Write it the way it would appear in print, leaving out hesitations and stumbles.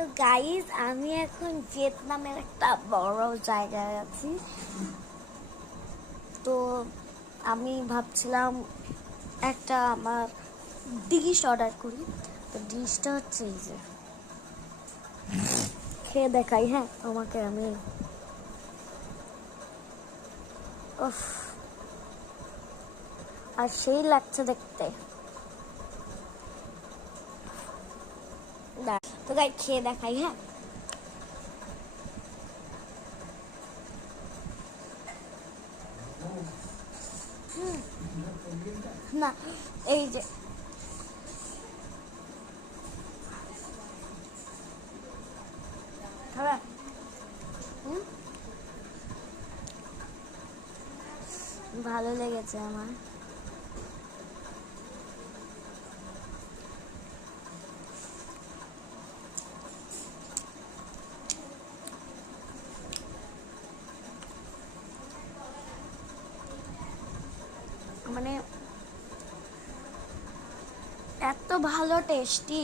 তো গাইস, আমি এখন ভিয়েতনামের একটা বড় জায়গায় আছি। তো আমি ভাবছিলাম একটা আমার ডিশ অর্ডার করি। তো ডিশটা হচ্ছে এই যে, খেয়ে দেখাই। হ্যাঁ, আমাকে আমি উফ, আর সেই লাগছে দেখতে। তো গাই খেয়ে দেখাই। হ্যাঁ, না, এই যে খারাপ। ভালো লেগেছে আমার। মানে এত ভালো টেস্টি।